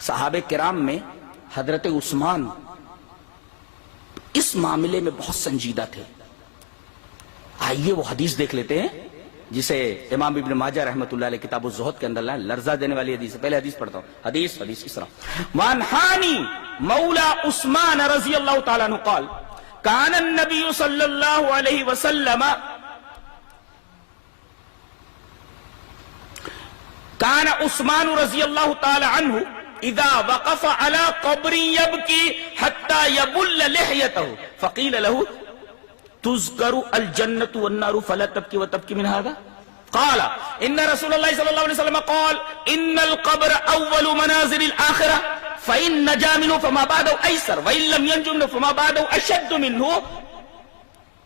صحابہ کرام میں حضرت عثمان اس معاملے میں بہت سنجیدہ تھے. آئیے وہ حدیث دیکھ لیتے ہیں جسے امام ابن ماجہ رحمۃ اللہ علیہ کتاب الزہد کے اندر لرزہ دینے والی حدیث ہے. پہلے حدیث پڑھتا ہوں. حدیث اس طرح: وان حانی مولا عثمان رضی اللہ تعالیٰ عنہ قال کان النبی صلی اللہ علیہ وسلم کان عثمان رضی اللہ تعالی عنہ اذا وقف على قبر يبكي حتى يبل لحيته فقيل له تذكر الجنة والنار فلا تبكي وتبكي من هذا؟ قال ان رسول الله صلى الله عليه وسلم قال ان القبر اول منازل الآخرة فإن نجا منه فما بعده ايسر وإن لم ينج منه فما بعده اشد منه.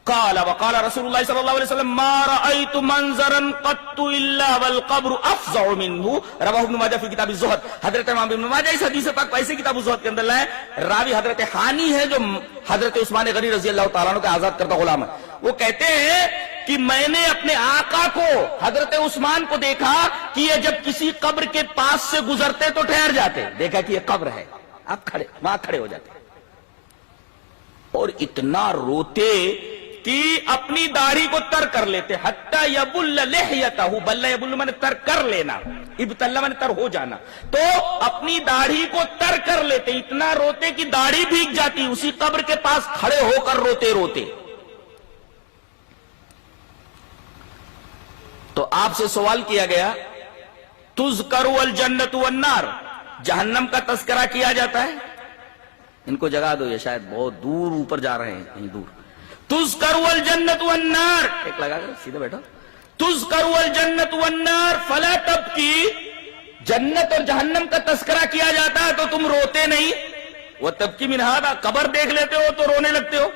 قال وقال رسول الله صلى الله عليه وسلم ما رأيت منظرا قط الا والقبر افظع منه. رواه ابن ماجہ فی کتاب الزہد. حضرت امام ابن ماجہ اس حدیث پاک ایسے کتاب الزہد کے اندر لائے. راوی حضرت حانی ہے جو حضرت عثمان غنی رضی اللہ تعالیٰ عنہ کا آزاد کردہ غلام ہے. وہ کہتے ہیں کہ میں نے اپنے آقا کو حضرت عثمان کو دیکھا کہ یہ جب کسی قبر کے پاس سے گزرتے تو ٹھہر جاتے. دیکھا کہ یہ قبر ہے, آپ وہاں کھڑے ہو جاتے اور اتنا روتے کہ اپنی داڑھی کو تر کر لیتے. حتی یبل لحیتہ, بل یبل من تر کر لینا, ابتل من تر ہو جانا. تو اپنی داڑھی کو تر کر لیتے, اتنا روتے کہ داڑھی بھیگ جاتی. اسی قبر کے پاس کھڑے ہو کر روتے روتے. تو آپ سے سوال کیا گیا تذکر الجنت والنار, جہنم کا تذکرہ کیا جاتا ہے. ان کو جگہ دو, یہ شاید بہت دور اوپر جا رہے ہیں, کہیں دور. تذکر الجنت والنار, ایک لگا کر سیدھے بیٹھو. تذکر الجنت والنار فلا تبکی, جنت اور جہنم کا تذکرہ کیا جاتا ہے تو تم روتے نہیں. وہ تبکی من ہذا, قبر دیکھ لیتے ہو تو رونے لگتے ہو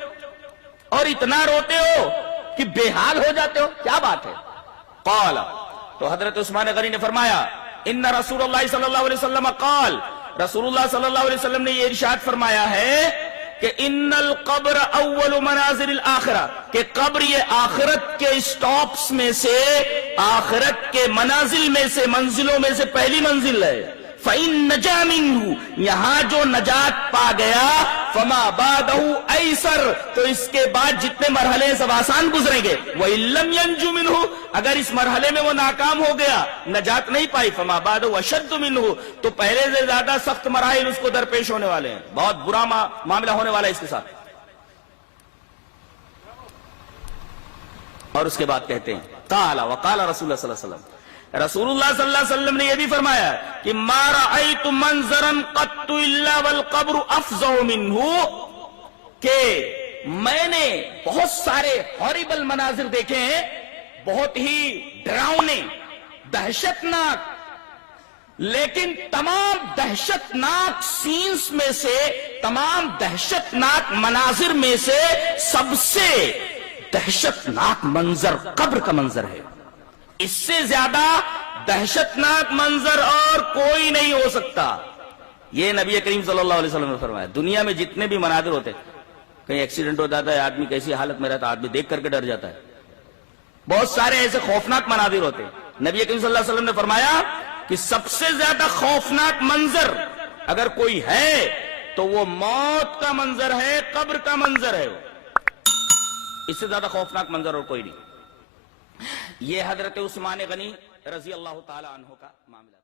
اور اتنا روتے ہو کہ بے حال ہو جاتے ہو. کیا بات ہے؟ قال, تو حضرت عثمان غنی نے فرمایا ان رسول اللہ صلی اللہ علیہ وسلم قال, رسول اللہ صلی اللہ علیہ وسلم نے یہ ارشاد فرمایا ہے کہ ان القبر اول منازل الاخرہ, کہ قبر یہ آخرت کے اسٹاپس میں سے, آخرت کے منازل میں سے, منزلوں میں سے پہلی منزل ہے. فَإِن نَجَا مِنْهُ, یہاں جو نجات پا گیا, فَمَا بَعْدَهُ أَيْسَرُ, تو اس کے بعد جتنے مرحلے سب آسان گزریں گے. وَإِن لَمْ يَنْجُ مِنْهُ, اگر اس مرحلے میں وہ ناکام ہو گیا, نجات نہیں پائی, فَمَا بَعْدَهُ أَشَدُّ مِنْهُ, تو پہلے سے زیادہ سخت مراحل اس کو درپیش ہونے والے ہیں, بہت برا معاملہ ہونے والا ہے اس کے ساتھ. اور اس کے بعد کہتے ہیں قال وقال رسول اللہ صلی اللہ علیہ وسلم, رسول اللہ صلی اللہ علیہ وسلم نے یہ بھی فرمایا کہ ما رأیت منظرا قط الا والقبر افظع منہ, کہ میں نے بہت سارے ہاریبل مناظر دیکھے ہیں, بہت ہی ڈراؤنے, دہشتناک, لیکن تمام دہشتناک سینز میں سے, تمام دہشتناک مناظر میں سے سب سے دہشتناک منظر قبر کا منظر ہے. اس سے زیادہ دہشتناک منظر اور کوئی نہیں ہو سکتا. یہ نبی کریم صلی اللہ علیہ وسلم نے فرمایا. دنیا میں جتنے بھی مناظر ہوتے, کہیں ایکسیڈنٹ ہو جاتا ہے, آدمی کیسی حالت میں رہتا ہے, آدمی دیکھ کر کے ڈر جاتا ہے. بہت سارے ایسے خوفناک مناظر ہوتے, نبی کریم صلی اللہ علیہ وسلم نے فرمایا کہ سب سے زیادہ خوفناک منظر اگر کوئی ہے تو وہ موت کا منظر ہے, قبر کا منظر ہے. اس سے زیادہ خوفناک منظر اور کوئی نہیں. یہ حضرت عثمان غنی رضی اللہ تعالی عنہ کا معاملہ.